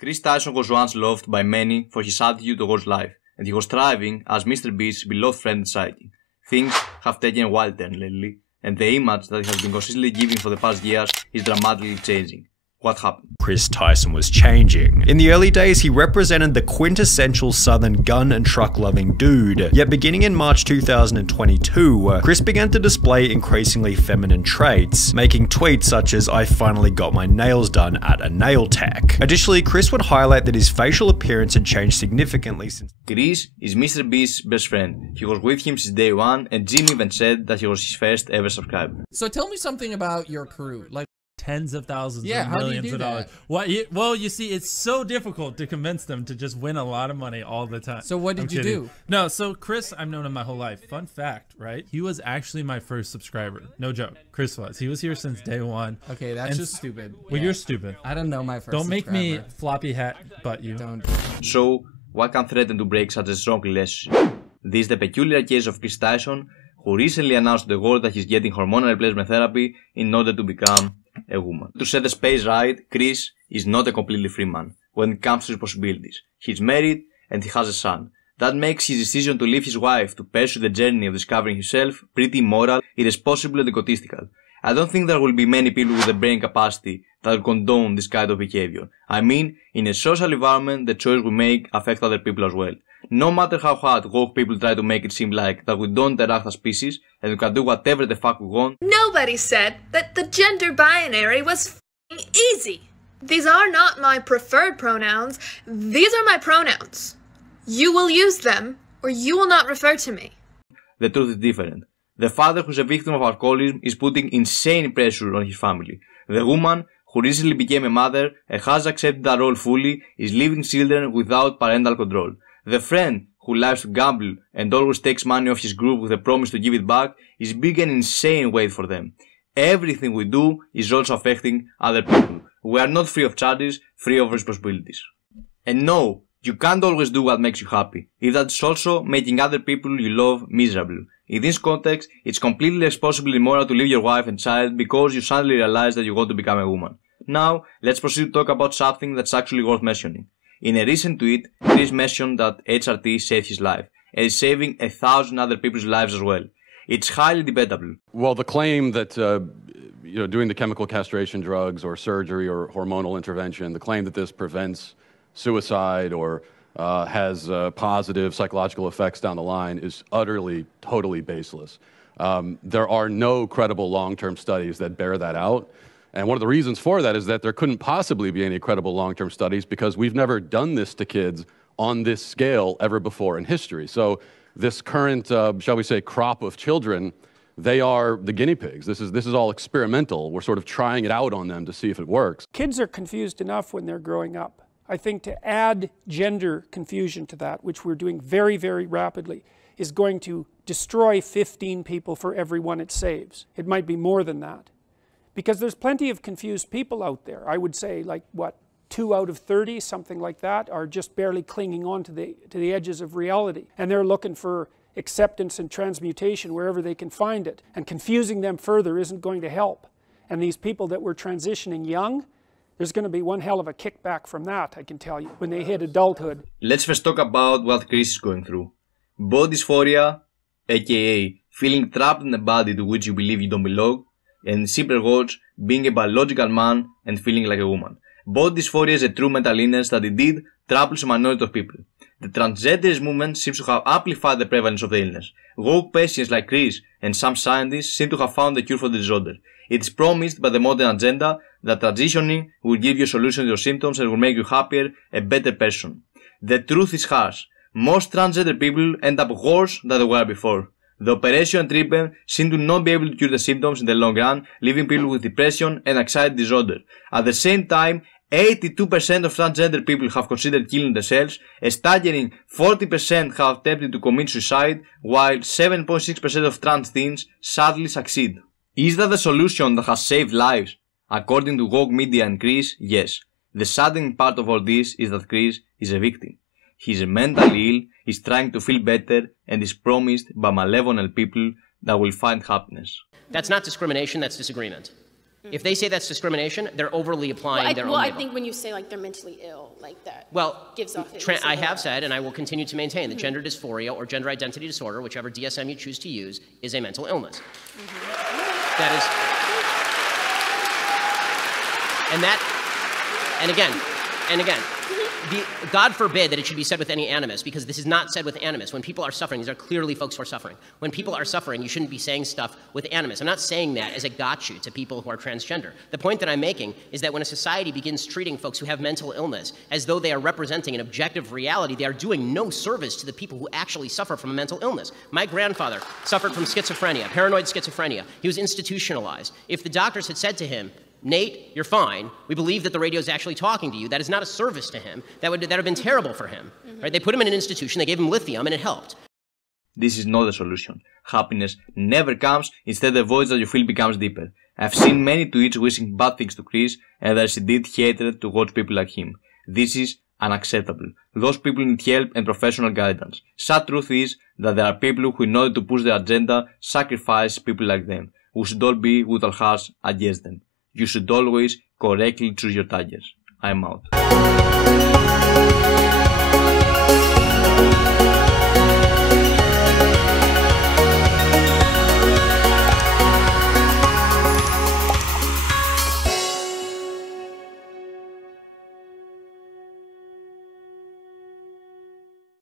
Chris Tyson was once loved by many for his attitude towards life, and he was thriving as Mr. Beast's beloved friend and sidekick. Things have taken a wild turn lately, and the image that he has been consistently giving for the past years is dramatically changing. What happened? Chris Tyson was changing. In the early days, he represented the quintessential southern gun and truck loving dude. Yet beginning in March 2022, Chris began to display increasingly feminine traits, making tweets such as "I finally got my nails done at a nail tech." Additionally, Chris would highlight that his facial appearance had changed significantly since Chris is Mr. Beast's best friend. He was with him since day one, and Jim even said that he was his first ever subscriber. So tell me something about your crew. Like, tens of thousands yeah, of millions of dollars. That? Well, you see, it's so difficult to convince them to just win a lot of money all the time. So what did you do? No, so Chris, I've known him my whole life. Fun fact, right? He was actually my first subscriber. No joke. Chris was. He was here since day one. Okay, that's just stupid. Well, you're stupid. I don't know my first Don't make subscriber. me floppy hat butt you. Don't. So, what can threaten to break such a strong relationship? This is the peculiar case of Chris Tyson, who recently announced to the world that he's getting hormonal replacement therapy in order to become a woman. To set the space right, Chris is not a completely free man when it comes to responsibilities. He's married and he has a son. That makes his decision to leave his wife to pursue the journey of discovering himself pretty immoral, irresponsible and egotistical. I don't think there will be many people with the brain capacity that will condone this kind of behavior. I mean, in a social environment, the choice we make affects other people as well. No matter how hard woke people try to make it seem like that we don't interact as species and we can do whatever the fuck we want. Nobody said that the gender binary was f***ing easy. These are not my preferred pronouns. These are my pronouns. You will use them or you will not refer to me. The truth is different. The father who's a victim of alcoholism is putting insane pressure on his family. The woman who recently became a mother and has accepted that role fully is leaving children without parental control. The friend who likes to gamble and always takes money off his group with a promise to give it back is being an insane weight for them. Everything we do is also affecting other people. We are not free of charges, free of responsibilities. And no, you can't always do what makes you happy, if that's also making other people you love miserable. In this context, it's completely irresponsible and immoral to leave your wife and child because you suddenly realize that you want to become a woman. Now, let's proceed to talk about something that's actually worth mentioning. In a recent tweet, Chris mentioned that HRT saved his life, and is saving 1,000 other people's lives as well. It's highly debatable. Well, the claim that doing the chemical castration drugs or surgery or hormonal intervention, the claim that this prevents suicide or has positive psychological effects down the line is utterly, totally baseless. There are no credible long-term studies that bear that out. And one of the reasons for that is that there couldn't possibly be any credible long-term studies because we've never done this to kids on this scale ever before in history. So this current, shall we say, crop of children, they are the guinea pigs. This is all experimental. We're sort of trying it out on them to see if it works. Kids are confused enough when they're growing up. I think to add gender confusion to that, which we're doing very, very rapidly, is going to destroy 15 people for every one it saves. It might be more than that. Because there's plenty of confused people out there. I would say, like, what, 2 out of 30, something like that, are just barely clinging on to the edges of reality. And they're looking for acceptance and transmutation wherever they can find it. And confusing them further isn't going to help. And these people that were transitioning young, there's going to be one hell of a kickback from that, I can tell you, when they hit adulthood. Let's first talk about what Chris is going through. Body dysphoria, aka feeling trapped in a body to which you believe you don't belong, and in simple words, being a biological man and feeling like a woman. Body dysphoria is a true mental illness that indeed troubles a minority of people. The transgenderism movement seems to have amplified the prevalence of the illness. Woke patients like Chris and some scientists seem to have found a cure for the disorder. It is promised by the modern agenda that transitioning will give you a solution to your symptoms and will make you happier, a better person. The truth is harsh. Most transgender people end up worse than they were before. The operation and treatment seem to not be able to cure the symptoms in the long run, leaving people with depression and anxiety disorder. At the same time, 82% of transgender people have considered killing themselves, a staggering 40% have attempted to commit suicide, while 7.6% of trans teens sadly succeed. Is that the solution that has saved lives? According to woke media and Chris, yes. The saddening part of all this is that Chris is a victim. He's mentally ill, is trying to feel better, and is promised by malevolent people that will find happiness. That's not discrimination, that's disagreement. If they say that's discrimination, they're overly applying their own label. I think when you say like they're mentally ill, like that gives off. I have said, and I will continue to maintain, that gender dysphoria or gender identity disorder, whichever DSM you choose to use, is a mental illness. That is, and again, God forbid that it should be said with any animus, because this is not said with animus. When people are suffering, these are clearly folks who are suffering. When people are suffering, you shouldn't be saying stuff with animus. I'm not saying that as a gotcha to people who are transgender. The point that I'm making is that when a society begins treating folks who have mental illness as though they are representing an objective reality, they are doing no service to the people who actually suffer from a mental illness. My grandfather suffered from schizophrenia, paranoid schizophrenia. He was institutionalized. If the doctors had said to him, Nate, you're fine. We believe that the radio is actually talking to you. That is not a service to him. That would have been terrible for him. Right? They put him in an institution, they gave him lithium, and it helped. This is not the solution. Happiness never comes, instead the voice that you feel becomes deeper. I've seen many tweets wishing bad things to Chris, and there's indeed hatred towards people like him. This is unacceptable. Those people need help and professional guidance. Sad truth is that there are people who, in order to push their agenda, sacrifice people like them. We should all be with our hearts against them. You should always correctly choose your targets. I'm out.